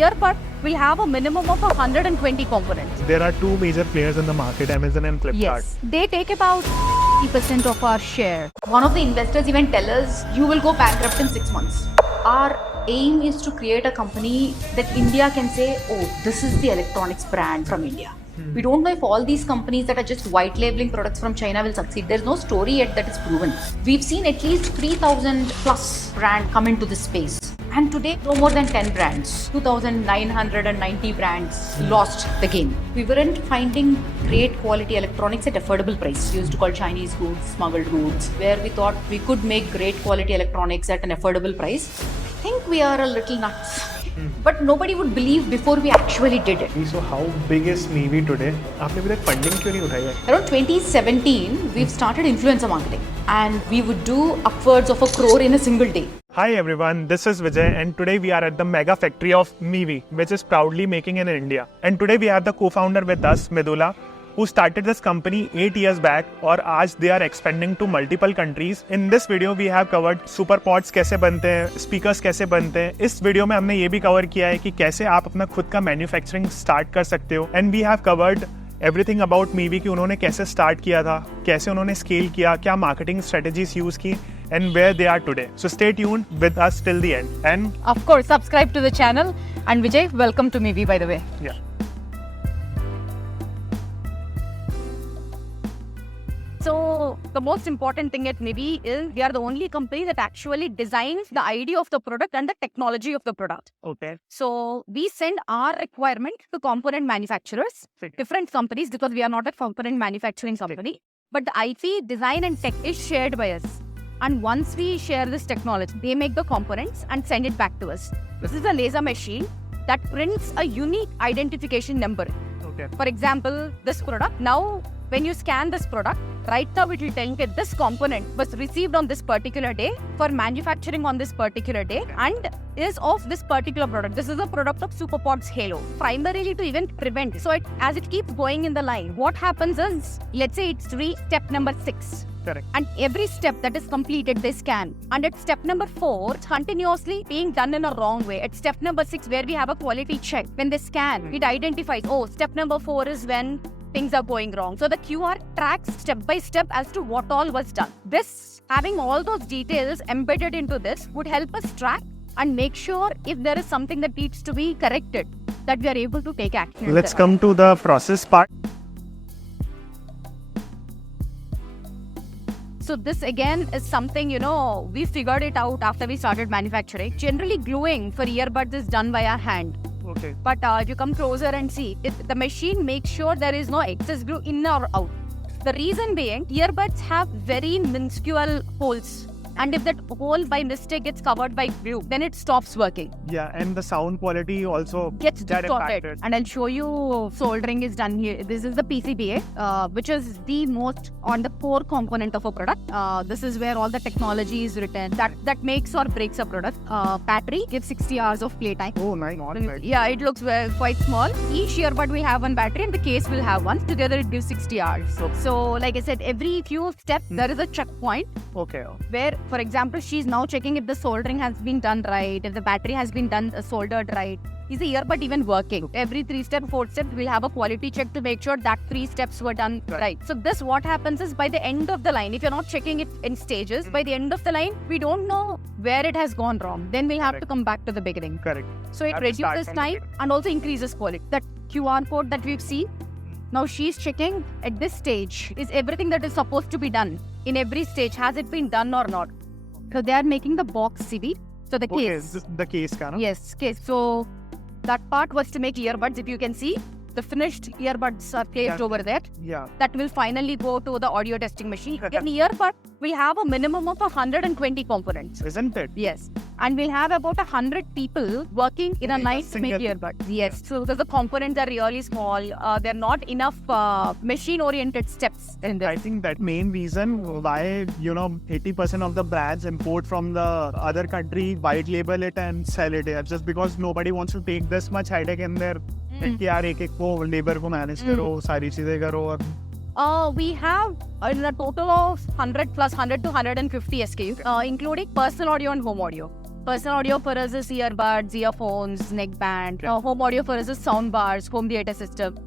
earbud will have a minimum of 120 components. There are two major players in the market, Amazon and Flipkart. Yes, they take about 50% of our share. One of the investors even tell us, you will go bankrupt in 6 months. Our aim is to create a company that India can say, oh, this is the electronics brand from India. We don't know if all these companies that are just white labeling products from China will succeed. There's no story yet that is proven. We've seen at least 3,000 plus brands come into this space. And today, no more than 10 brands. 2,990 brands lost the game. We weren't finding great quality electronics at affordable price. We used to call Chinese goods, smuggled goods, where we thought we could make great quality electronics at an affordable price. I think we are a little nuts. But nobody would believe before we actually did it. So how big is Meevee today? आपने अभी तक funding क्यों नहीं उठाई है? Around 2017, we've started influencer marketing and we would do upwards of 1 crore in a single day. Hi everyone, this is Vijay and today we are at the mega factory of Meevee, which is proudly making in India. And today we have the co-founder with us, Midula, who started this company 8 years back और आज they are expanding to multiple countries. In this video we have covered super pods कैसे बनते हैं, speakers कैसे बनते हैं. इस video में हमने ये भी कवर किया है कि कैसे आप अपना खुद का मैन्युफैक्चरिंग स्टार्ट कर सकते हो. And we have covered everything about Meevee कि उन्होंने कैसे स्टार्ट किया था, कैसे उन्होंने स्केल किया, क्या मार्केटिंग स्ट्रेटजीज यूज की and where they are today. So stay tuned with us till the end. And Of course, subscribe to the channel. And Vijay, welcome to Meevee, by the way. yeah. So the most important thing at Meevee is we are the only company that actually designs the idea of the product and the technology of the product. Okay. So we send our requirement to component manufacturers, different companies, because we are not a component manufacturing company. But the IP, design and tech is shared by us. And once we share this technology, they make the components and send it back to us. This is a laser machine that prints a unique identification number. Okay. For example, this product. Now, when you scan this product, right now it will tell you that this component was received on this particular day for manufacturing on this particular day and is of this particular product. This is a product of Superpods Halo, primarily to even prevent. So as it keeps going in the line, what happens is, let's say it's step number 6. Correct. And every step that is completed, they scan. And at step number 4, it's continuously being done in a wrong way. At step number 6, where we have a quality check, when they scan, it identifies, oh, step number 4 is when things are going wrong. So the QR tracks step by step as to what all was done. This, having all those details embedded into this, would help us track and make sure if there is something that needs to be corrected, that we are able to take action. Let's come to the process part. So this again is something, we figured it out after we started manufacturing. Generally gluing for earbuds is done by our hand. Okay. But if you come closer and see, the machine makes sure there is no excess glue in or out. The reason being, earbuds have very minuscule holes. And if that hole by mistake gets covered by glue, then it stops working. Yeah, and the sound quality also Gets get distorted. impacted. And I'll show you soldering is done here. This is the PCBA, which is the most on the core component of a product. This is where all the technology is written. That makes or breaks a product. Battery gives 60 hours of playtime. Oh, nice. Not bad. Yeah, it looks quite small. Each earbud will have one battery and the case will have one. Together it gives 60 hours. So like I said, every few steps there is a checkpoint. Okay. Where, for example, she's now checking if the soldering has been done right, if the battery has been done soldered right. Is the earbud even working? Every 3 steps, 4 steps, we'll have a quality check to make sure that 3 steps were done right. So this, what happens is by the end of the line, if you're not checking it in stages, by the end of the line, we don't know where it has gone wrong. Then we'll have to come back to the beginning. Correct. So it Have to start reduces from the time and also increases quality. That QR code that we've seen, now she's checking at this stage, is everything that is supposed to be done in every stage, has it been done or not? So they are making the box CV. So the case. Okay, the case ka na? Yes, case. So that part was to make earbuds. If you can see, the finished earbuds are placed over there. Yeah. That will finally go to the audio testing machine. An earbud will have a minimum of 120 components. Isn't it? Yes. And we'll have about 100 people working in a night to make single- earbuds. Yes. So because the components are really small, there are not enough machine-oriented steps in there. I think that main reason why 80% of the brands import from the other country, white label it and sell it here, just because nobody wants to take this much headache in their कि यार एक को labour को manage करो, सारी चीजें करो और We have a total of 100 plus 100 to 150 SKUs, including personal audio and home audio. Personal audio for us is earbuds, earphones, neckband. Home audio for us is sound bars, home theater system.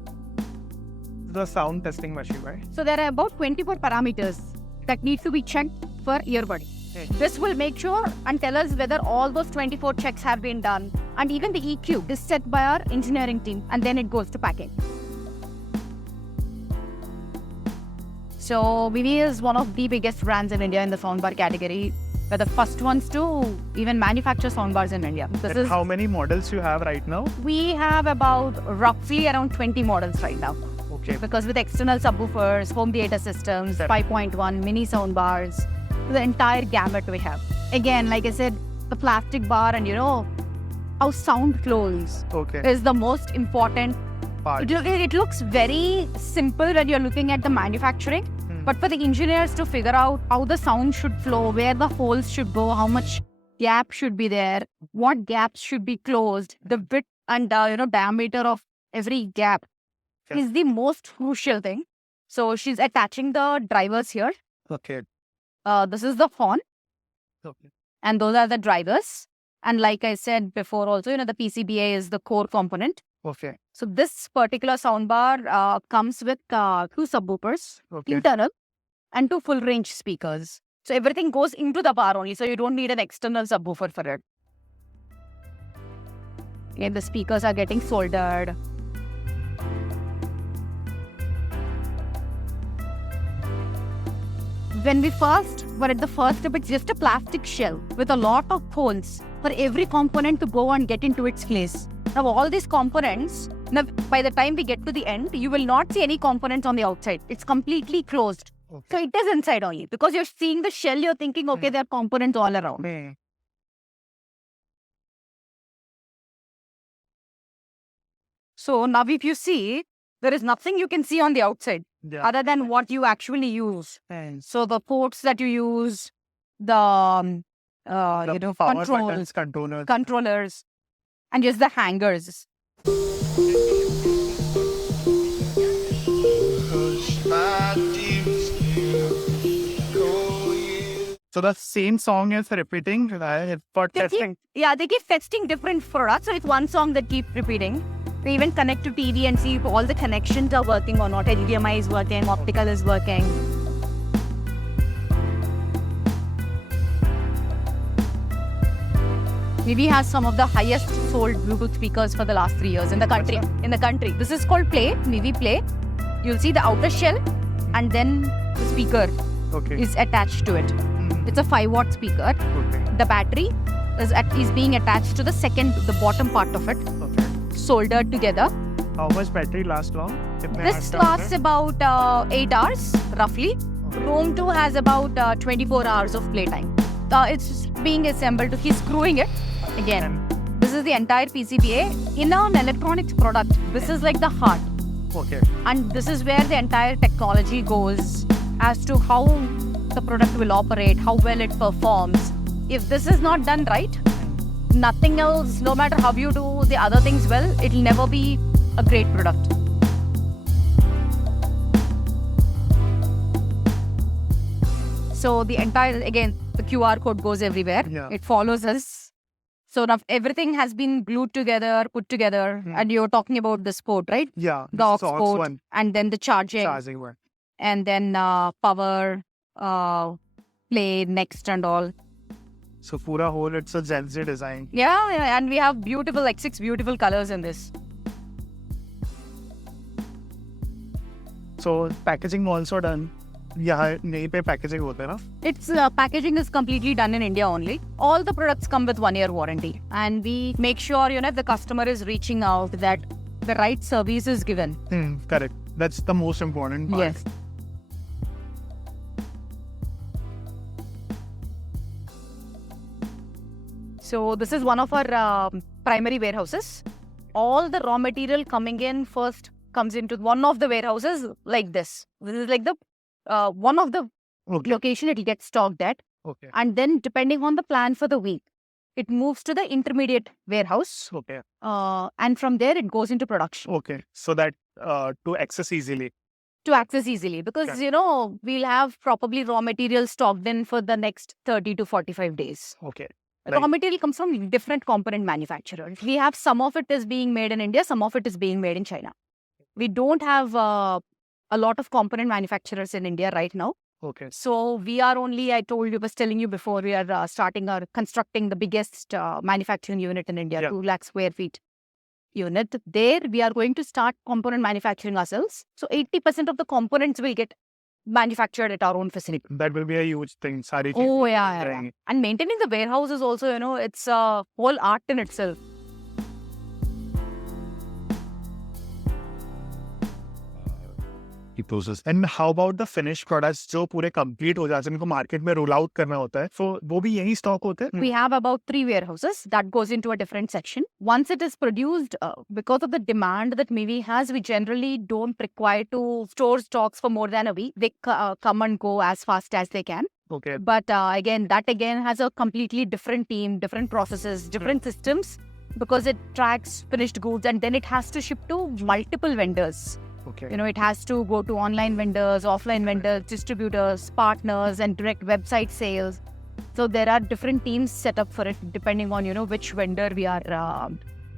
The sound testing machine, right? So there are about 24 parameters that need to be checked for earbud. This will make sure and tell us whether all those 24 checks have been done. And even the EQ is set by our engineering team, and then it goes to packing. So Vivi is one of the biggest brands in India in the soundbar category. We're the first ones to even manufacture soundbars in India. How many models you have right now? We have about roughly around 20 models right now. Okay. Because with external subwoofers, home theater systems, 5.1, mini soundbars, the entire gamut we have. Again, like I said, the plastic bar and how sound flows is the most important part. It looks very simple when you're looking at the manufacturing, but for the engineers to figure out how the sound should flow, where the holes should go, how much gap should be there, what gaps should be closed, the width and diameter of every gap is the most crucial thing. So she's attaching the drivers here. Okay. This is the phone. Okay. And those are the drivers. And like I said before also, the PCBA is the core component. Okay. So this particular soundbar comes with 2 subwoofers, internal, and 2 full range speakers. So everything goes into the bar only. So you don't need an external subwoofer for it. And the speakers are getting soldered. When we first were at the first step, it's just a plastic shell with a lot of holes for every component to go and get into its place. Now all these components, by the time we get to the end, you will not see any components on the outside. It's completely closed. So it is inside only. Because you're seeing the shell, you're thinking, okay, there are components all around. So now if you see, there is nothing you can see on the outside other than what you actually use. So the ports that you use, the controllers, and just the hangers. So the same song is repeating for testing? They keep testing different products. So it's one song that keeps repeating. They even connect to TV and see if all the connections are working or not. HDMI is working, optical is working. Vivi has some of the highest sold Bluetooth speakers for the last 3 years in the country. This is called Play, Vivi Play. You'll see the outer shell and then the speaker is attached to it. It's a 5-watt speaker. The battery is being attached to the bottom part of it. Soldered together. How much battery lasts long? This lasts about 8 hours, roughly. Roam 2 has about 24 hours of playtime. It's being assembled. He's screwing it again. This is the entire PCBA. In an electronics product, this is like the heart. And this is where the entire technology goes as to how the product will operate, how well it performs. If this is not done right, nothing else, no matter how you do the other things well, it'll never be a great product. So the entire, again, the QR code goes everywhere. It follows us. So now everything has been glued together, put together, and you're talking about the port, right? Yeah. The aux port, and then the charging one. And then power, play, next and all. So pura whole, it's a Gen Z design. Yeah, and we have beautiful, like 6 beautiful colors in this. So packaging also done. Yahan pe packaging hote na? Its packaging is completely done in India only. All the products come with 1-year warranty. And we make sure, if the customer is reaching out, that the right service is given. Correct. That's the most important part. Yes. So this is one of our primary warehouses. All the raw material coming in first comes into one of the warehouses like this. This is like the one of the location it will get stocked at. And then depending on the plan for the week, it moves to the intermediate warehouse. And from there it goes into production. So that to access easily. Because, we'll have probably raw material stocked in for the next 30 to 45 days. Raw material comes from different component manufacturers. We have some of it is being made in India, some of it is being made in China. We don't have a lot of component manufacturers in India right now. Okay. So we are only, I was telling you before, we are constructing the biggest manufacturing unit in India, 2 lakh square feet unit. There we are going to start component manufacturing ourselves. So 80% of the components will get manufactured at our own facility. That will be a huge thing. Oh, yeah. And maintaining the warehouse is also, it's a whole art in itself. Process. And how about the finished products जो पूरे complete हो जाते हैं, इनको market में roll out करना होता है, so वो भी यही stock होते हैं? We have about 3 warehouses that goes into a different section. Once it is produced, because of the demand that Mivi has, we generally don't require to store stocks for more than a week. They come and go as fast as they can. Okay. But again has a completely different team, different processes, different systems, because it tracks finished goods and then it has to ship to multiple vendors. Okay. It has to go to online vendors, offline vendors, distributors, partners, and direct website sales. So there are different teams set up for it depending on, which vendor we are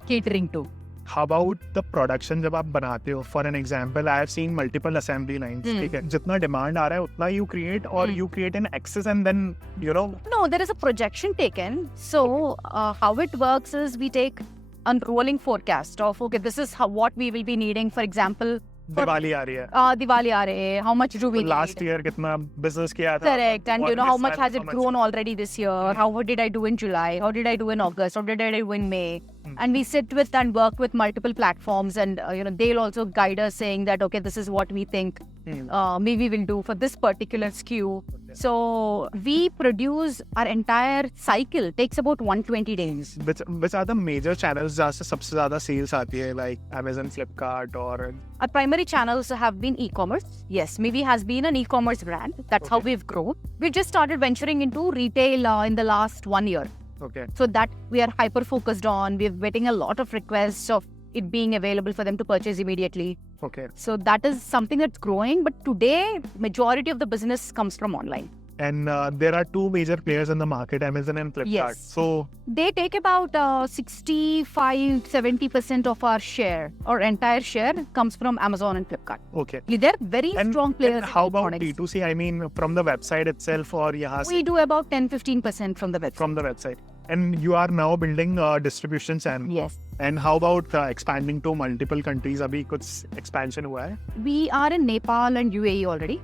catering to. How about the production जब आप बनाते हो? For an example, I have seen multiple assembly lines. ठीक है, जितना demand आ रहा है उतना you create or you create an excess and then, No, there is a projection taken. So how it works is we take a rolling forecast of, okay, this is what we will be needing. For example, Diwali आ रही है. दिवाली आ रही है. How much do we need? Last year कितना business किया था? Correct. And how much has it grown already this year? How did I do in July? How did I do in August? How did I do in May? And we sit with and work with multiple platforms, and they'll also guide us saying that, okay, this is what we think maybe we'll do for this particular SKU. So we produce, our entire cycle takes about 120 days. Which are the major channels जहाँ से सबसे ज़्यादा sales आती है, like Amazon, Flipkart or? Our primary channels have been e-commerce. Yes, Mivi has been an e-commerce brand. That's how we've grown. We just started venturing into retail in the last 1 year. Okay. So that we are hyper focused on. We're getting a lot of requests of it being available for them to purchase immediately. Okay. So that is something that's growing. But today, majority of the business comes from online. And there are 2 major players in the market, Amazon and Flipkart. Yes. So they take about 65-70% of our share. Our entire share comes from Amazon and Flipkart. Okay. They're very strong players. And how about D2C? I mean, from the website itself or यहाँ से? We do about 10-15% from the website. From the website. And you are now building a distribution channel. Yes. And how about expanding to multiple countries? अभी कुछ expansion हुआ है? We are in Nepal and UAE already.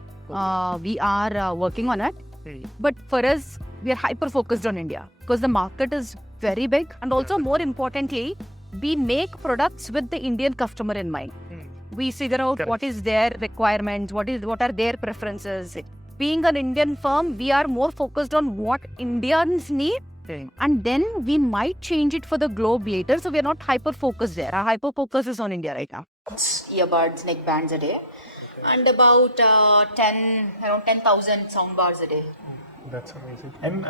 We are working on it. But for us, we are hyper focused on India because the market is very big. And also more importantly, we make products with the Indian customer in mind. We figure out what is their requirements, what are their preferences. Being an Indian firm, we are more focused on what Indians need. And then we might change it for the globe later. So we are not hyper focused there. Our hyper focus is on India right now. Earbuds, neck bands a day. And about 10,000 sound bars a day. That's amazing. And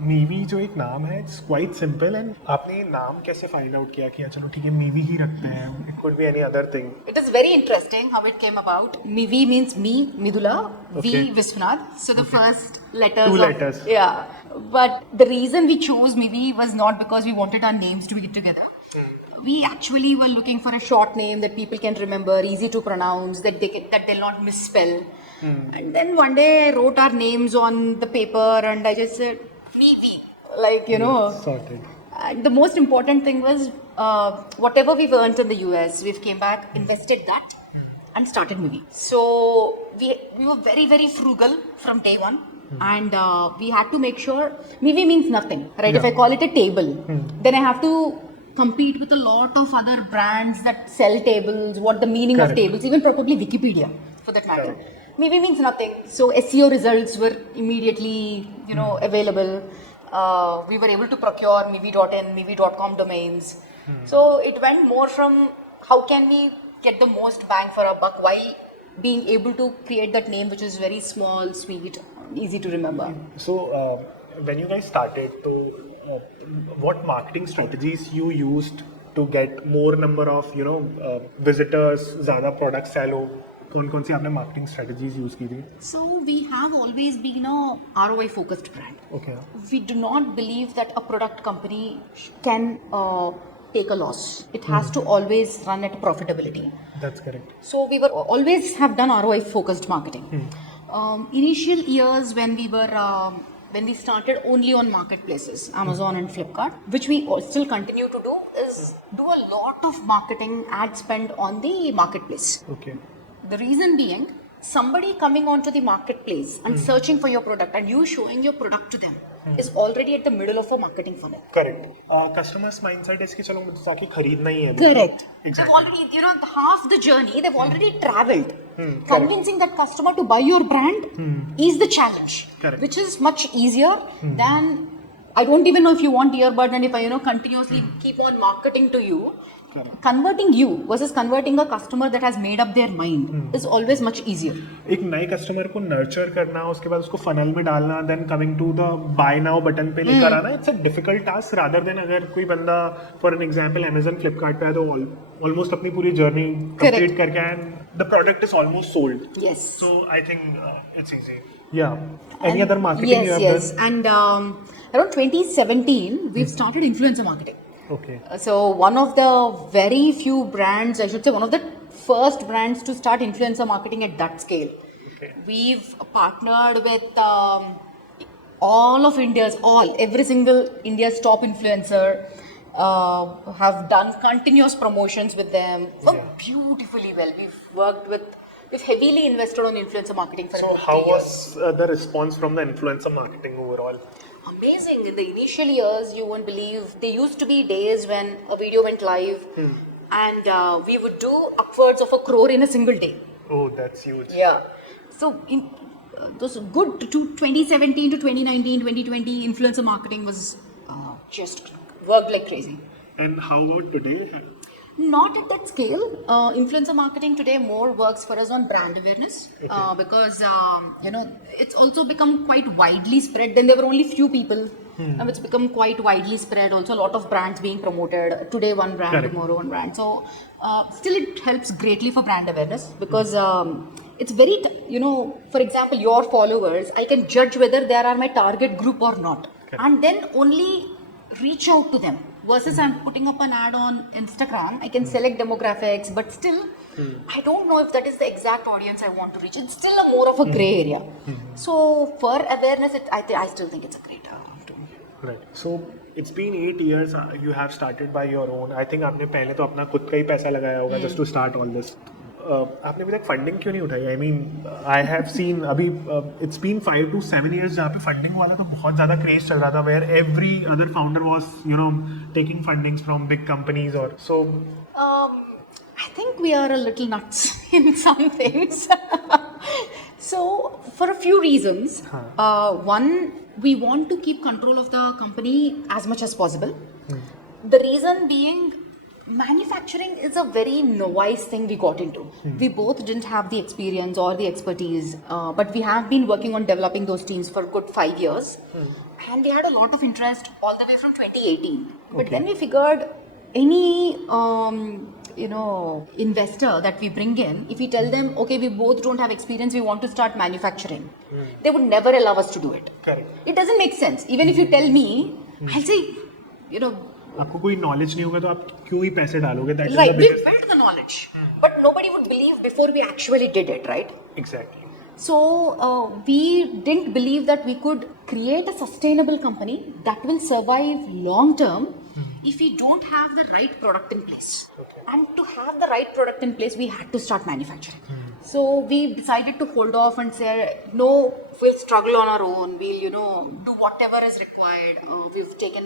Mivi जो एक नाम है, it's quite simple. And आपने नाम कैसे find out किया कि चलो ठीक है Mivi ही रखते हैं? It could be any other thing. It is very interesting how it came about. Mivi means me, Midula, V, Viswanath. So the first letters. 2 letters. Yeah. But the reason we chose Mivi was not because we wanted our names to be together. We actually were looking for a short name that people can remember, easy to pronounce, that they'll not misspell. And then one day I wrote our names on the paper and I just said, Mivi. Sorted. And the most important thing was whatever we've earned in the US, we've came back, invested that and started Mivi. So we were very, very frugal from day one. And we had to make sure, Mivi means nothing, right? Yeah. If I call it a table, then I have to compete with a lot of other brands that sell tables, what the meaning of tables, even probably Wikipedia for that matter. Mivi means nothing. So SEO results were immediately, available. We were able to procure Mivi.in, Mivi.com domains. So it went more from how can we get the most bang for our buck while being able to create that name which is very small, sweet, easy to remember. So when you guys started, what marketing strategies you used to get more number of visitors, ज़्यादा product sell हो? कौन-कौन सी आपने marketing strategies use की थी? So we have always been a ROI focused brand. Okay. We do not believe that a product company can take a loss. It has to always run at profitability. That's correct. So we were always have done ROI focused marketing. Initial years when we started only on marketplaces, Amazon and Flipkart, which we still continue to do, is do a lot of marketing ad spend on the marketplace. Okay. The reason being, somebody coming onto the marketplace and searching for your product and you showing your product to them is already at the middle of a marketing funnel. Correct. Customers mindset is कि चलो मुझे जाके खरीदना ही है. Correct. Exactly. They've already, half the journey, they've already traveled. Convincing that customer to buy your brand is the challenge. Correct. Which is much easier than, I don't even know if you want earbud and if I, continuously keep on marketing to you. Correct. Converting you versus converting a customer that has made up their mind is always much easier. एक नए customer को nurture करना, उसके बाद उसको funnel में डालना, then coming to the buy now button पे लेकर आना, it's a difficult task rather than अगर कोई बंदा for an example Amazon Flipkart पे है तो ऑलमोस्ट अपनी पूरी जर्नी कंप्लीट करके and the product is almost sold. Yes. So I think it's easy. Yeah. Any other marketing you have Yes. And around 2017, we've started influencer marketing. Okay. So one of the very few brands, I should say, one of the first brands to start influencer marketing at that scale. Okay. We've partnered with every single India's top influencer. Have done continuous promotions with them. Worked beautifully well. We've heavily invested on influencer marketing for So about how 3 years. was the response from the influencer marketing overall? Amazing. In the initial years, you won't believe, there used to be days when a video went live and we would do upwards of 1 crore in a single day. Oh, that's huge. Yeah. So those good to 2017 to 2019, 2020, influencer marketing was just worked like crazy. And how about today? Not at that scale. Influencer marketing today more works for us on brand awareness because it's also become quite widely spread. Then there were only few people. Now it's become quite widely spread. Also, a lot of brands being promoted. Today one brand, Correct. tomorrow one brand. So still it helps greatly for brand awareness because it's very for example, your followers, I can judge whether they are my target group or not, and then only reach out to them. Versus I'm putting up an ad on Instagram, I can select demographics, but still, I don't know if that is the exact audience I want to reach. It's still more of a grey area. So for awareness, I still think it's a great tool. Right. So it's been 8 years. You have started by your own. I think आपने पहले तो अपना खुद का ही पैसा लगाया होगा just to start all this. आपने अभी तक फंडिंग क्यों नहीं उठाई? I mean I have seen अभी इट्स बीन 5 to 7 years जहाँ पे फंडिंग वाला तो बहुत ज़्यादा क्रेज चल रहा था where every other founder was taking fundings from big companies और so I think we are a little nuts in some things. So for a few reasons. One, we want to keep control of the company as much as possible. The reason being, manufacturing is a very novice thing we got into. We both didn't have the experience or the expertise, but we have been working on developing those teams for a good 5 years. And we had a lot of interest all the way from 2018. But then we figured any investor that we bring in, if we tell them, okay, we both don't have experience, we want to start manufacturing, they would never allow us to do it. Correct. It doesn't make sense. Even if you tell me, I'll say, आपको कोई knowledge नहीं होगा तो आप क्यों ही पैसे डालोगे? Right, we built the knowledge, but nobody would believe before we actually did it, right? Exactly. So we didn't believe that we could create a sustainable company that will survive long term if we don't have the right product in place. Okay. And to have the right product in place, we had to start manufacturing. So we decided to hold off and say, no, we'll struggle on our own. We'll, do whatever is required. We've taken,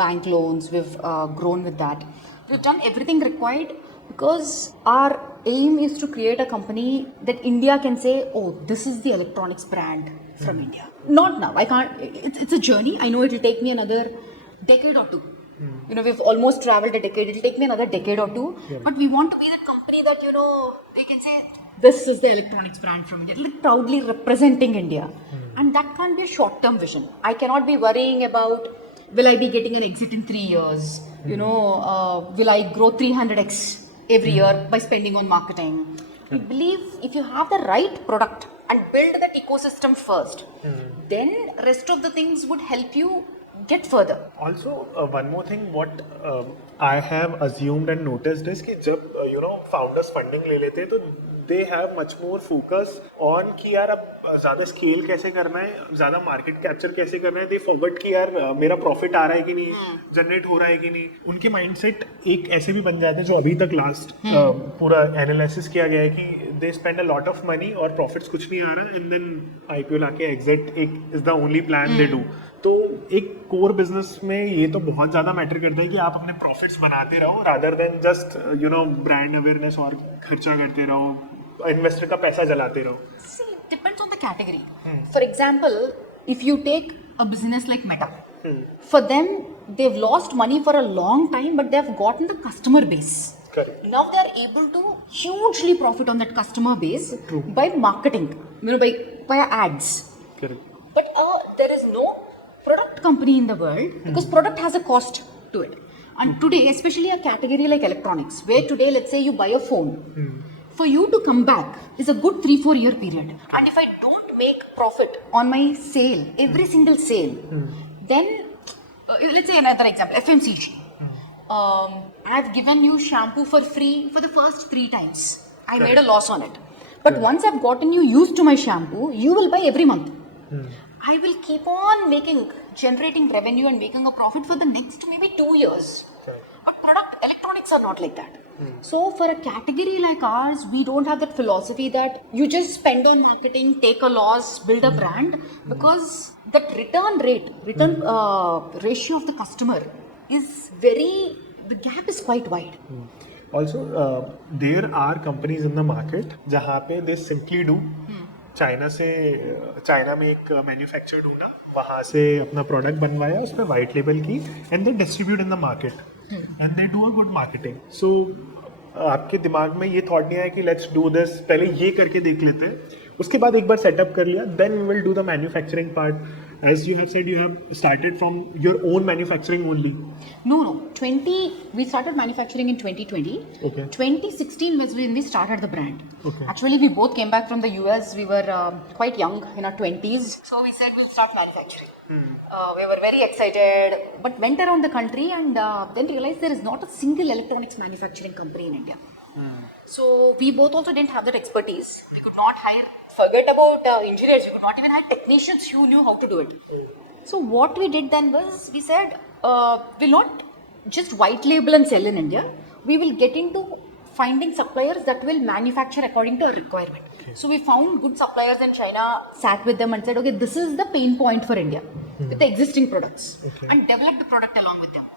bank loans. We've grown with that. We've done everything required because our aim is to create a company that India can say, oh, this is the electronics brand from India. Not now. I can't. It's a journey. I know it will take me another decade or two. We've almost traveled a decade. It'll take me another decade or two. Yeah. But we want to be that company that, we can say, this is the electronics brand from India. Like proudly representing India. And that can't be a short-term vision. I cannot be worrying about, will I be getting an exit in 3 years? Will I grow 300x every year by spending on marketing? We believe if you have the right product and build that ecosystem first, then rest of the things would help you get further. Also, one more thing, what I have assumed and noticed is कि जब founders funding ले लेते हैं तो they have much more focus on कि यार अब ज़्यादा scale कैसे करना है, ज़्यादा market capture कैसे करना है. They forget कि यार मेरा profit आ रहा है कि नहीं, generate हो रहा है कि नहीं. उनके mindset एक ऐसे भी बन जाते हैं जो अभी तक last पूरा analysis किया गया है कि they spend a lot of money और profits कुछ नहीं आ रहा and then IPO लाके exit एक is the only plan they do. तो एक कोर बिजनेस में ये तो बहुत ज़्यादा मैटर करता है कि आप अपने प्रॉफिट्स बनाते रहो rather than just brand awareness और खर्चा करते रहो, इन्वेस्टर का पैसा जलाते रहो. See, it depends on the category. For example, if you take a business like Meta, for them, they've lost money for a long time, but they've gotten the customer base. Correct. Now they are able to hugely profit on that customer base by marketing, by ads. Correct. But there is no product company in the world because product has a cost to it. And today, especially a category like electronics, where today, let's say you buy a phone, for you to come back is a good 3-4 year period. And if I don't make profit on my sale, every single sale, then let's say another example, FMCG. I've given you shampoo for free for the first 3 times. I made a loss on it. But once I've gotten you used to my shampoo, you will buy every month. I will keep on generating revenue and making a profit for the next maybe 2 years. But product electronics are not like that. So for a category like ours, we don't have that philosophy that you just spend on marketing, take a loss, build a brand, because that return ratio of the customer is the gap is quite wide. Also, there are companies in the market जहाँ पे they simply do China में एक manufacture ढूंढा, वहाँ से अपना product बनवाया, उस पर वाइट लेबल की and they distribute in the market and they do a good marketing. So आपके दिमाग में ये थॉट नहीं आया कि लेट्स डू दिस, पहले ये करके देख लेते हैं, उसके बाद एक बार सेटअप कर लिया, then we will do the manufacturing part. As you have said, you have started from your own manufacturing only. No. We started manufacturing in 2020. Okay. 2016 was when we started the brand. Okay. Actually, we both came back from the US. We were quite young, in our 20s. So we said we'll start manufacturing. We were very excited, but went around the country and then realized there is not a single electronics manufacturing company in India. So we both also didn't have that expertise. We could not hire. Forget about engineers, we could not even have technicians who knew how to do it. So what we did then was, we said, we'll not just white label and sell in India. We will get into finding suppliers that will manufacture according to our requirement. Okay. So we found good suppliers in China, sat with them and said, okay, this is the pain point for India with the existing products, and developed the product along with them.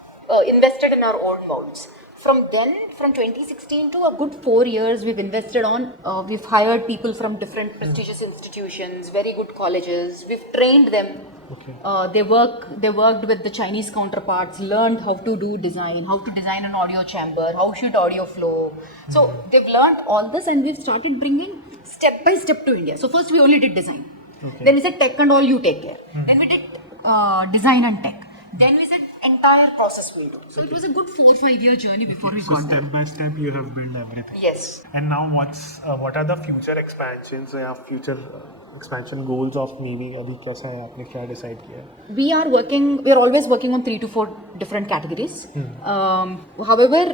Invested in our own molds. From 2016 to a good 4 years, we've invested on, we've hired people from different prestigious institutions, very good colleges. We've trained them. Okay. They worked with the Chinese counterparts, learned how to do design, how to design an audio chamber, how should audio flow. So they've learned all this, and we've started bringing step by step to India. So first we only did design. Okay. Then we said tech and all you take care. Then we did design and tech. Then we said entire process we'll do. So it was a good 4-5 year journey before we got there. Step by step you have built everything. Yes. And now what are the future expansions या future expansion goals of Mevi? अभी कैसा है, आपने क्या decide किया? We are always working on 3 to 4 different categories. However,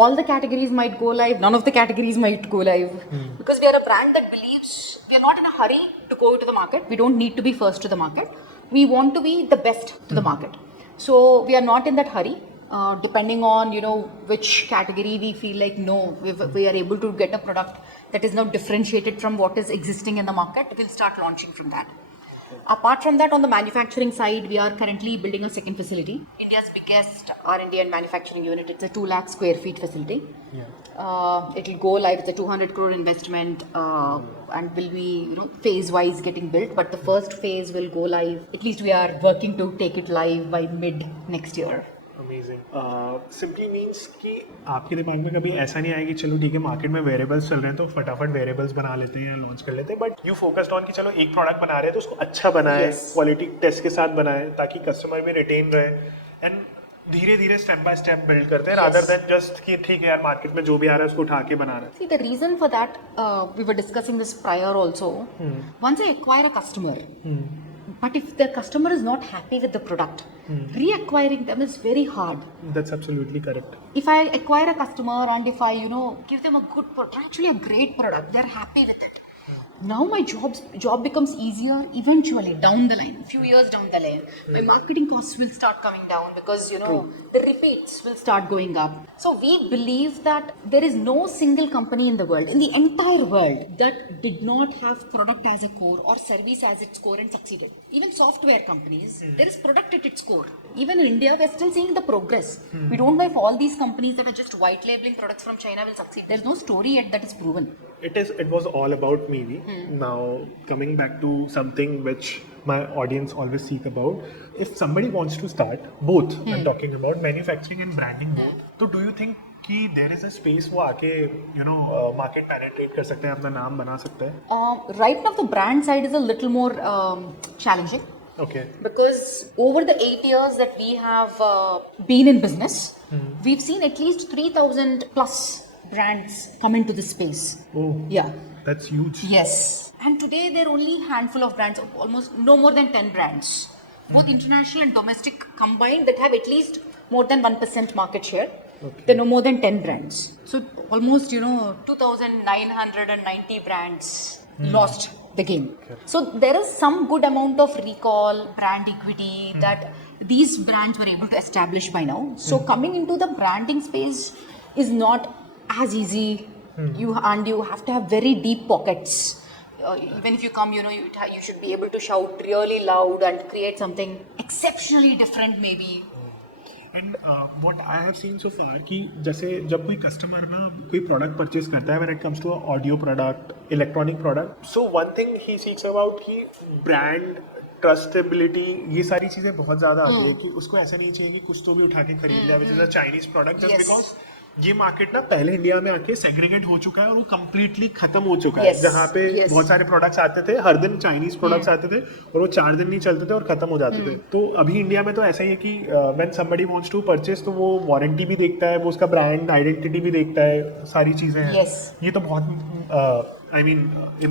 all the categories might go live, none of the categories might go live, because we are a brand that believes we are not in a hurry to go to the market. We don't need to be first to the market. We want to be the best to the market. So we are not in that hurry. Depending on which category we feel like we are able to get a product that is now differentiated from what is existing in the market, we'll start launching from that. Apart from that, on the manufacturing side, we are currently building a second facility, India's biggest R&D and manufacturing unit. It's a 2 lakh square feet facility. It will go live. It's a 200 crore investment and will be phase wise getting built. But the first phase will go live. At least we are working to take it live by mid next year. Amazing. Simply means कि आपके दिमाग में कभी ऐसा नहीं आया कि चलो ठीक है मार्केट में वेरिएबल्स चल रहे हैं तो फटाफट वेरिएबल्स बना लेते हैं या लॉन्च कर लेते हैं, बट यू फोकस्ड ऑन कि चलो एक प्रोडक्ट बना रहे हैं तो उसको अच्छा बनाए, क्वालिटी टेस्ट के साथ बनाए ताकि कस्टमर भी रिटेन रहे. एंड धीरे धीरे स्टेप बाय स्टेप बिल्ड करते हैं rather than just कि ठीक है यार मार्केट में जो भी आ रहा है उसको उठा के बना रहे हैं. See, the reason for that, we were discussing this prior also. Once I acquire a customer, but if the customer is not happy with the product, reacquiring them is very hard. That's absolutely correct. If I acquire a customer and if I, give them a good product, actually a great product, they're happy with it. Now my job becomes easier eventually down the line, few years down the line. My marketing costs will start coming down because the repeats will start going up. So we believe that there is no single company in the world, in the entire world, that did not have product as a core or service as its core and succeeded. Even software companies, there is product at its core. Even in India, we're still seeing the progress. We don't know if all these companies that are just white labeling products from China will succeed. There's no story yet that is proven. It was all about Mevi. Now coming back to something which my audience always seek about, if somebody wants to start both, I'm talking about manufacturing and branding both, so do you think कि there is a space वो आके market penetrate कर सकते हैं, अपना नाम बना सकते हैं? Right now the brand side is a little more challenging. Okay. Because over the 8 years that we have been in business, we've seen at least 3,000 plus brands come into this space. Oh. Yeah. That's huge. Yes. And today there are only a handful of brands, almost no more than 10 brands, both international and domestic combined, that have at least more than 1% market share. Okay. There are no more than 10 brands. So almost, 2,990 brands lost the game. Okay. So there is some good amount of recall, brand equity that these brands were able to establish by now. So coming into the branding space is not as easy. You have to have very deep pockets. Even if you come, you should be able to shout really loud and create something exceptionally different maybe. And what I have seen so far कि जैसे जब कोई customer ना कोई product purchase करता है when it comes to audio product, electronic product, so one thing he seeks about कि brand ट्रस्टेबिलिटी, ये सारी चीज़ें बहुत ज़्यादा आती है कि उसको ऐसा नहीं चाहिए कि कुछ तो भी उठा के खरीद लिया, which is a Chinese product, just because ये मार्केट ना पहले इंडिया में आके सेग्रीगेट हो चुका है और वो कम्प्लीटली खत्म हो चुका है, जहाँ पे बहुत सारे प्रोडक्ट्स आते थे, हर दिन चाइनीज प्रोडक्ट्स आते थे और वो 4 दिन नहीं चलते थे और खत्म हो जाते थे. तो अभी इंडिया में तो ऐसा ही है कि when somebody wants to purchase तो वो वारंटी भी देखता है, वो उसका ब्रांड आइडेंटिटी भी देखता है, सारी चीजें हैं. ये तो बहुत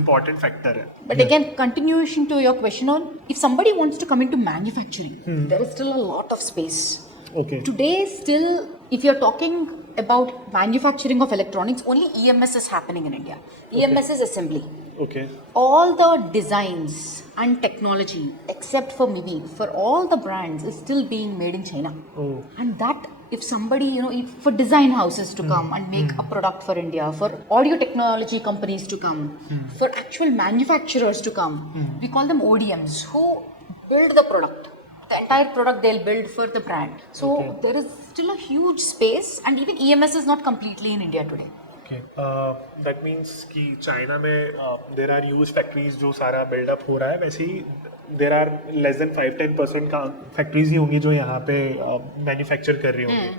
important factor है. But again, continuation to your question on, if somebody wants to come into manufacturing, there is still a lot of space. Okay. Today still, if you're talking about manufacturing of electronics, only EMS is happening in India. EMS is assembly. Okay. All the designs and technology, except for maybe for all the brands, is still being made in China. Oh. And that, if somebody, if for design houses to come and make a product for India, for audio technology companies to come, for actual manufacturers to come, we call them ODMs, who build the product. The entire product they'll build for the brand. So there is still a huge space, and even EMS is not completely in India today. Okay. That means कि China में there are huge factories जो सारा build-up हो रहा है, वैसे ही there are less than 5-10% का factories ही होंगी जो यहाँ पे manufacture कर रही होंगी.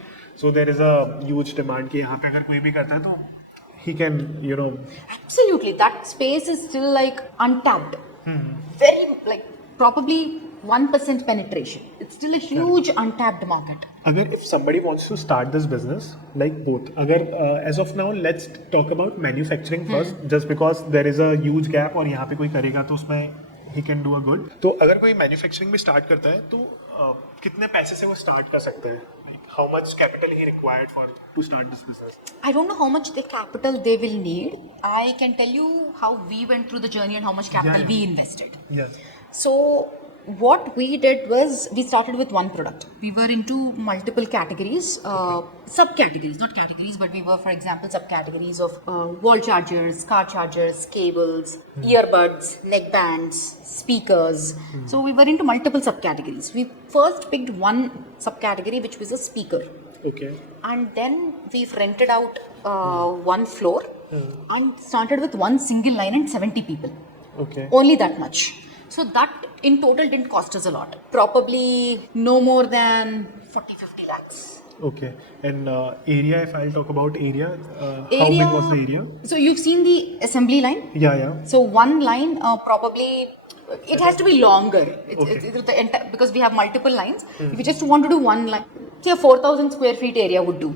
So there is a huge demand कि यहाँ पे अगर कोई भी करता है तो he can, Absolutely, that space is still like untapped. Very probably 1% penetration. It's still a huge untapped market. अगर if somebody wants to start this business, like both, अगर as of now let's talk about manufacturing first, just because there is a huge gap और यहाँ पे कोई करेगा तो उसमें he can do a good. तो अगर कोई manufacturing में start करता है तो कितने पैसे से वो start कर सकता है? How much capital he required to start this business? I don't know how much the capital they will need. I can tell you how we went through the journey and how much capital we invested. Yeah. So what we did was we started with one product. We were into multiple categories, subcategories, not categories, but we were, for example, subcategories of wall chargers, car chargers, cables, earbuds, neck bands, speakers. So we were into multiple subcategories. We first picked one subcategory, which was a speaker. Okay. And then we've rented out one floor and started with one single line and 70 people. Okay. Only that much. So that in total didn't cost us a lot. Probably no more than 40-50 lakhs. Okay. And area, if I'll talk about area, how big was the area? So you've seen the assembly line? Yeah. So one line probably, it has to be longer. Okay. Because we have multiple lines. If you just want to do one line, say a 4,000 square feet area would do.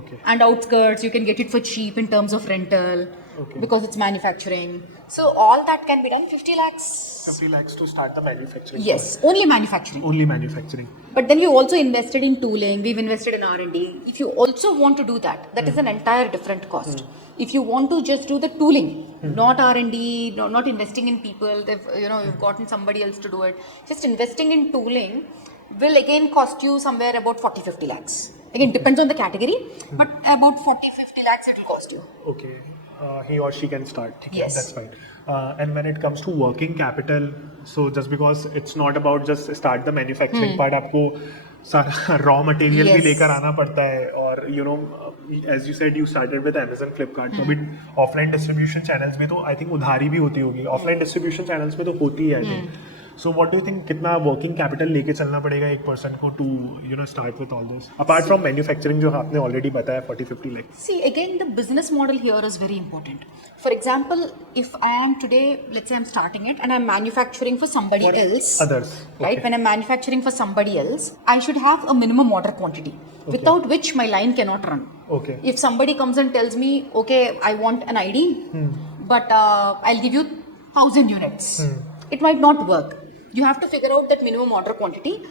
Okay. And outskirts, you can get it for cheap in terms of rental. Okay. Because it's manufacturing. So all that can be done. 50 lakhs. 50 lakhs to start the manufacturing. Yes, only manufacturing. Only manufacturing. But then we also invested in tooling. We've invested in R&D. If you also want to do that, that is an entire different cost. If you want to just do the tooling, not R&D, not investing in people, you've gotten somebody else to do it. Just investing in tooling will again cost you somewhere about 40-50 lakhs. Again, depends on the category, but about 40-50 lakhs it will cost you. Okay. He or she can start. Yes. That's fine. And when it comes to working capital, so just because it's not about just start the manufacturing part, आपको सारा raw material भी लेकर आना पड़ता है और as you said you started with Amazon, Flipkart, तो अभी offline distribution channels में तो I think उधारी भी होती होगी. Offline distribution channels में तो होती है I think. So what do you think कितना working capital लेके चलना पड़ेगा एक person को to start with all this apart from manufacturing जो आपने already बताया 40-50 lakh. See, again, the business model here is very important. For example, if I am today, let's say I'm starting it and I'm manufacturing for somebody else. Others. Right? Okay. When I'm manufacturing for somebody else, I should have a minimum order quantity without which my line cannot run. Okay. If somebody comes and tells me, okay, I want an ID, but I'll give you 1,000 units, it might not work. You have to figure out that minimum order quantity.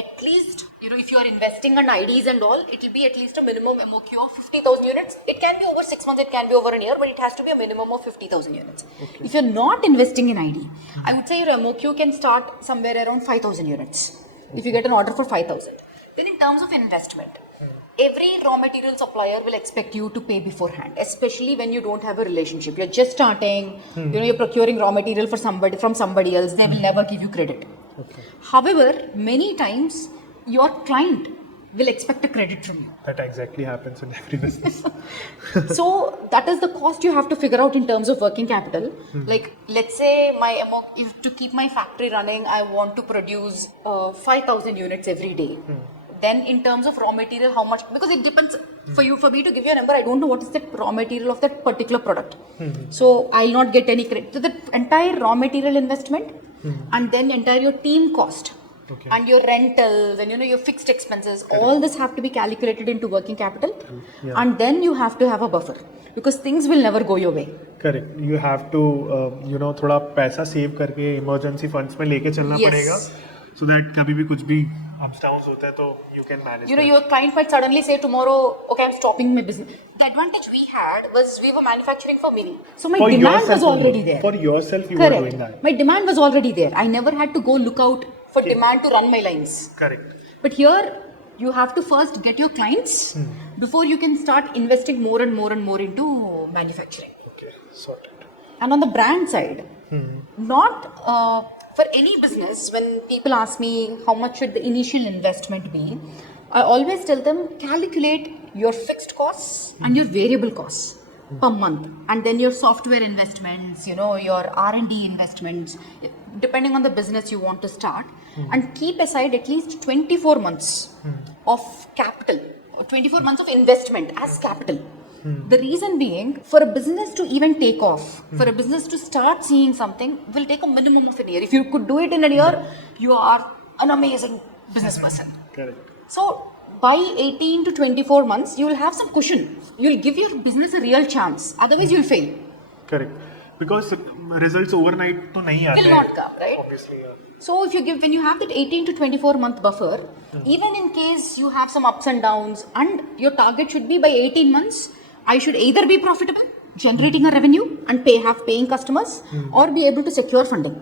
At least, if you are investing on IDs and all, it will be at least a minimum MOQ of 50,000 units. It can be over 6 months, it can be over a year, but it has to be a minimum of 50,000 units. Okay. If you're not investing in ID, I would say your MOQ can start somewhere around 5,000 units. Okay. If you get an order for 5,000. Then in terms of investment, every raw material supplier will expect you to pay beforehand, especially when you don't have a relationship. You're just starting, you're procuring raw material from somebody else. They will never give you credit. Okay. However, many times your client will expect a credit from you. That exactly happens in every business. So that is the cost you have to figure out in terms of working capital. Like, let's say if to keep my factory running, I want to produce 5,000 units every day. Then in terms of raw material, how much, because it depends for me to give you a number, I don't know what is the raw material of that particular product. So I'll not get any credit. So the entire raw material investment and then entire your team cost and your rentals and your fixed expenses, all this have to be calculated into working capital. And then you have to have a buffer because things will never go your way. Correct. You have to थोड़ा पैसा save करके emergency funds में लेके चलना पड़ेगा, so that कभी भी कुछ भी ups downs होता है तो you can manage. Your client might suddenly say tomorrow, okay, I'm stopping my business. The advantage we had was we were manufacturing for Mini. So my demand was already there. For yourself, you were doing that. My demand was already there. I never had to go look out for demand to run my lines. Correct. But here, you have to first get your clients before you can start investing more and more and more into manufacturing. Okay, sorted. And on the brand side, not for any business, when people ask me how much should the initial investment be, I always tell them calculate your fixed costs and your variable costs per month, and then your software investments, your R&D investments, depending on the business you want to start, and keep aside at least 24 months of capital, 24 months of investment as capital. The reason being, for a business to even take off, for a business to start seeing something, will take a minimum of a year. If you could do it in a year, you are an amazing business person. Correct. So, by 18 to 24 months, you will have some cushion. You will give your business a real chance. Otherwise, you will fail. Correct. Because results overnight to nahi aate. Will not come, right? Obviously, yeah. So, when you have that 18 to 24 month buffer, even in case you have some ups and downs, and your target should be by 18 months, I should either be profitable, generating a revenue and paying customers, or be able to secure funding.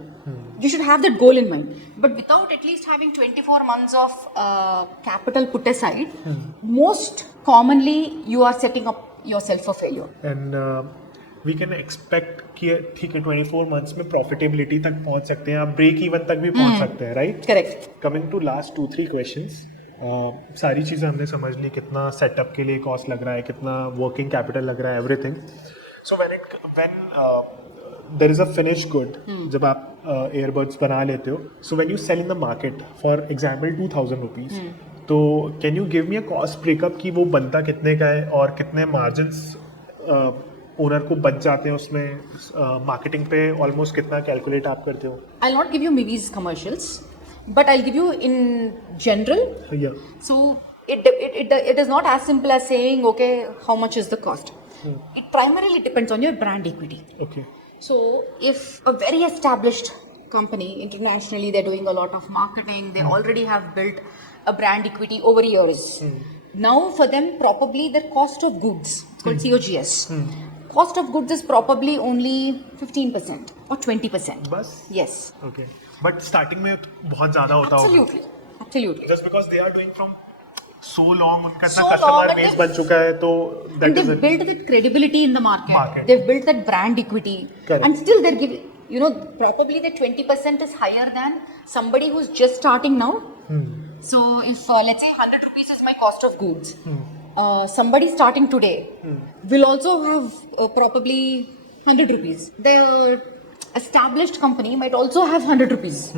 You should have that goal in mind. But without at least having 24 months of capital put aside, most commonly you are setting up yourself for failure. And we can expect कि 24 months में profitability तक पहुंच सकते हैं, आप break even तक भी पहुंच सकते हैं, right? Correct. Coming to last 2-3 questions. सारी चीज़ें हमने समझ ली, कितना सेटअप के लिए कॉस्ट लग रहा है, कितना वर्किंग कैपिटल लग रहा है, everything. So when there is a finish good, जब आप earbuds बना लेते हो, so when you sell in the market for example 2000 rupees, तो can you give me a cost breakup कि वो बनता कितने का है और कितने मार्जिन्स ओनर को बच जाते हैं उसमें, मार्केटिंग पे ऑलमोस्ट कितना कैलकुलेट आप करते हो? I'll not give you Mivi's commercials. But I'll give you in general. Yeah. So it is not as simple as saying, okay, how much is the cost? It primarily depends on your brand equity. Okay. So if a very established company internationally, they're doing a lot of marketing, they already have built a brand equity over years. Now for them, probably the cost of goods, it's called COGS. Cost of goods is probably only 15% or 20%. बस? Yes. Okay. But starting में बहुत ज़्यादा होता होगा. Absolutely. Just because they are doing from so long, उनका इतना So long, customer but base they've- बन चुका है तो that And is they've it. built that credibility in the market. Market. They've built that brand equity. Correct. And still they're giving, probably the 20% is higher than somebody who's just starting now. So if let's say 100 rupees is my cost of goods, somebody starting today will also have probably 100 rupees. The established company might also have 100 rupees.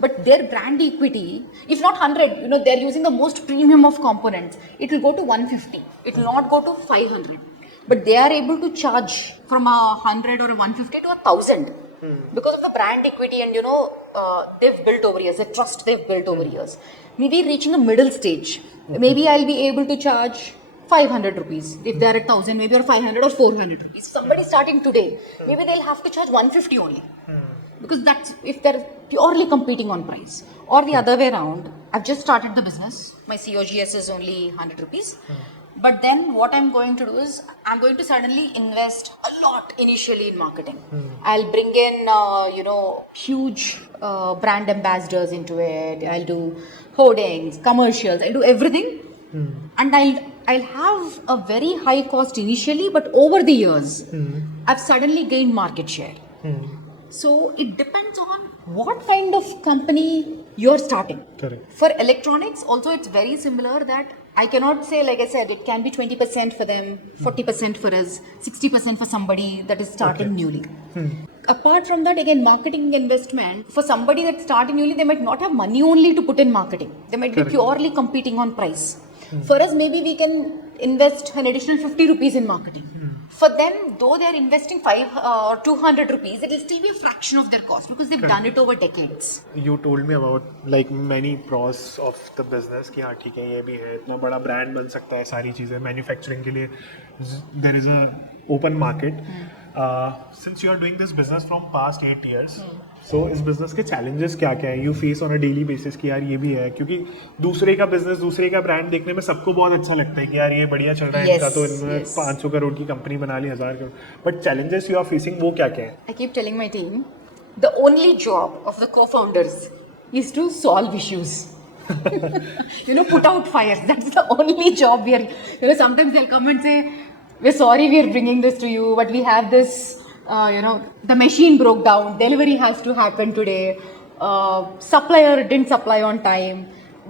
But their brand equity, if not 100, they're using the most premium of components. It will go to 150. It will not go to 500. But they are able to charge from 100 or 150 to 1,000 because of the brand equity and they've built over years, the trust they've built over years. Maybe reaching a middle stage, maybe I'll be able to charge 500 rupees if they're at 1,000, maybe or 500 or 400 rupees. Somebody starting today, maybe they'll have to charge 150 only. Because that's if they're purely competing on price. Or the other way around, I've just started the business. My COGS is only 100 rupees. But then what I'm going to do is I'm going to suddenly invest a lot initially in marketing. I'll bring in, huge brand ambassadors into it. I'll do hoardings, commercials. I'll do everything. And I'll have a very high cost initially, but over the years, I've suddenly gained market share. So it depends on what kind of company you're starting. Correct. For electronics, also it's very similar that I cannot say, like I said, it can be 20% for them, 40% for us, 60% for somebody that is starting newly. Apart from that, again, marketing investment, for somebody that's starting newly, they might not have money only to put in marketing. They might be purely competing on price. For us, maybe we can invest an additional 50 rupees in marketing. For them, though they are investing 5 or 200 rupees, it will still be a fraction of their cost because they've done it over decades. You told me about like many pros of the business कि हाँ ठीक है ये भी है इतना बड़ा brand बन सकता है सारी चीज़ें मैन्युफैक्चरिंग के लिए there is a open market. Since you are doing this business from past 8 years, so इस business के challenges क्या क्या है? You face on a daily basis कि यार ये भी है क्योंकि दूसरे का business दूसरे का brand देखने में सबको बहुत अच्छा लगता है कि यार ये बढ़िया चल रहा है इनका तो इन्होंने 500 करोड़ की कंपनी बना ली 1000 crore. But challenges you are facing वो क्या क्या है? I keep telling my team, the only job of the co-founders is to solve issues. Put out fires. That's the only job we are. Sometimes they'll come and say, "We're sorry, we're bringing this to you, but we have this. The machine broke down. Delivery has to happen today. Supplier didn't supply on time.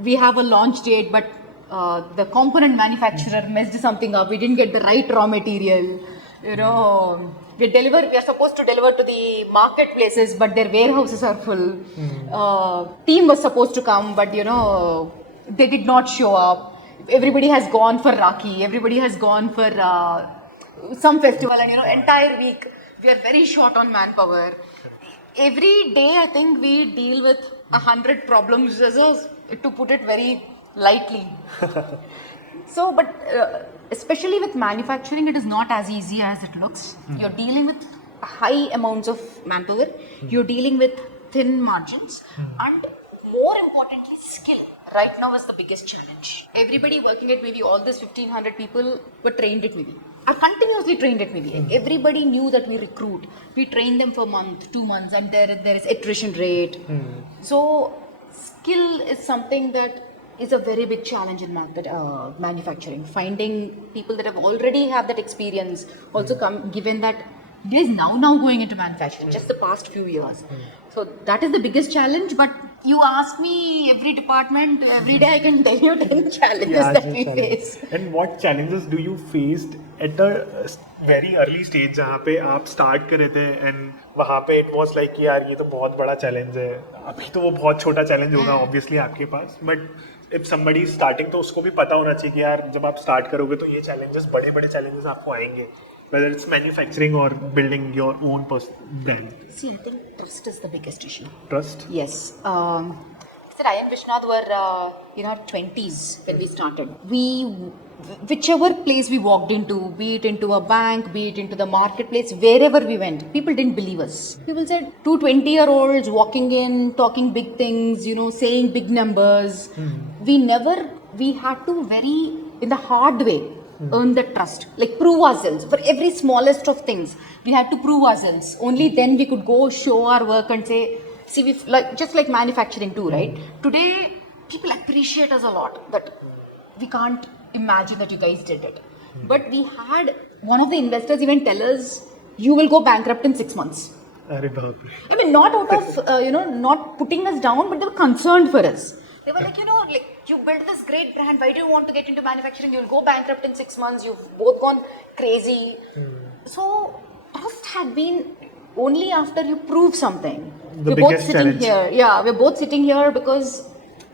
We have a launch date, but the component manufacturer messed something up. We didn't get the right raw material. We are supposed to deliver to the marketplaces, but their warehouses are full. Team was supposed to come, but they did not show up. Everybody has gone for Rakhi. Everybody has gone for some festival, and entire week we are very short on manpower. Every day, I think we deal with 100 problems, to put it very lightly. So, but especially with manufacturing, it is not as easy as it looks. You're dealing with high amounts of manpower. You're dealing with thin margins, and more importantly, skill. Right now is the biggest challenge. Everybody working at maybe all this 1,500 people were trained at maybe. Are continuously trained at maybe. Everybody knew that we recruit. We train them for a month, 2 months, and there is attrition rate. So skill is something that is a very big challenge in manufacturing. Finding people that have already have that experience. Also, given that it is now going into manufacturing, just the past few years. So that is the biggest challenge. But you ask me every department, every day I can tell you 10 challenges that we face. And what challenges do you faced at a very early stage जहाँ पे आप start कर रहे थे and वहाँ पे it was like कि यार ये तो बहुत बड़ा challenge है. अभी तो वो बहुत छोटा challenge होगा obviously आपके पास. But if somebody is starting तो उसको भी पता होना चाहिए कि यार जब आप start करोगे तो ये challenges बड़े challenges आपको आएंगे. Whether it's manufacturing or building your own brand. See, I think trust is the biggest issue. Trust? Yes. So I and Vishnath were in our 20s when we started. Whichever place we walked into, be it into a bank, be it into the marketplace, wherever we went, people didn't believe us. People said, two 20-year-olds walking in, talking big things, saying big numbers. We had to in the hard way, earn the trust, like prove ourselves. For every smallest of things, we had to prove ourselves. Only then we could go show our work and say, see, just like manufacturing too, right? Today, people appreciate us a lot, that we can't imagine that you guys did it. But we had one of the investors even tell us, you will go bankrupt in 6 months. Arre baap re. I mean, not out of, not putting us down, but they were concerned for us. They were like, you built this great brand, why do you want to get into manufacturing? You'll go bankrupt in 6 months, you've both gone crazy. So, trust had been only after you prove something. The we're both biggest sitting challenge. here. Yeah, we're both sitting here because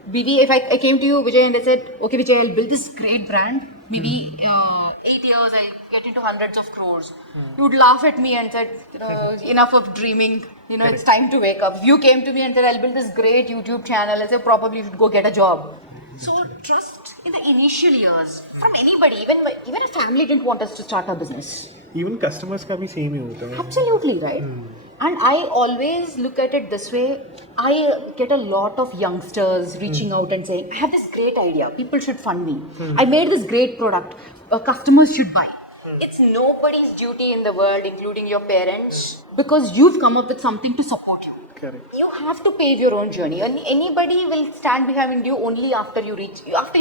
maybe if I came to you, Vijay, and I said, okay, Vijay, I'll build this great brand. Maybe 8 years, I'll get into hundreds of crores. You would laugh at me and said, enough of dreaming. It's time to wake up. If you came to me and said, I'll build this great YouTube channel, I said, probably you should go get a job. So trust in the initial years from anybody, even a family didn't want us to start a business. Even customers का भी same ही होता है. Absolutely, right? And I always look at it this way. I get a lot of youngsters reaching out and saying, I have this great idea. People should fund me. I made this great product. Customers should buy. It's nobody's duty in the world, including your parents, because you've come up with something to support you. Correct. You have to pave your own journey. And anybody will stand behind you only after you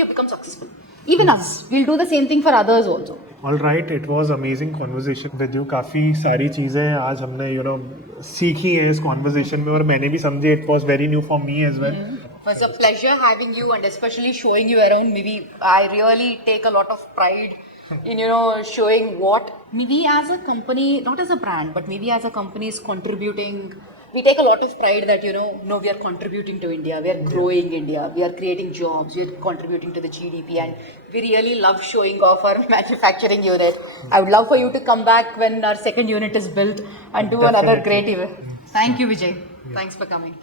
become successful. Even us, we'll do the same thing for others also. All right, it was amazing conversation with you. काफ़ी सारी चीज़ें आज हमने सीखी हैं इस conversation में और मैंने भी समझी. It was very new for me as well. It was a pleasure having you and especially showing you around. Maybe I really take a lot of pride in showing what maybe as a company, not as a brand, but maybe as a company is contributing. We take a lot of pride that we are contributing to India, we are growing India, we are creating jobs, we are contributing to the GDP, and we really love showing off our manufacturing unit. I would love for you to come back when our second unit is built and do another great event. Thank you, Vijay. Thanks for coming.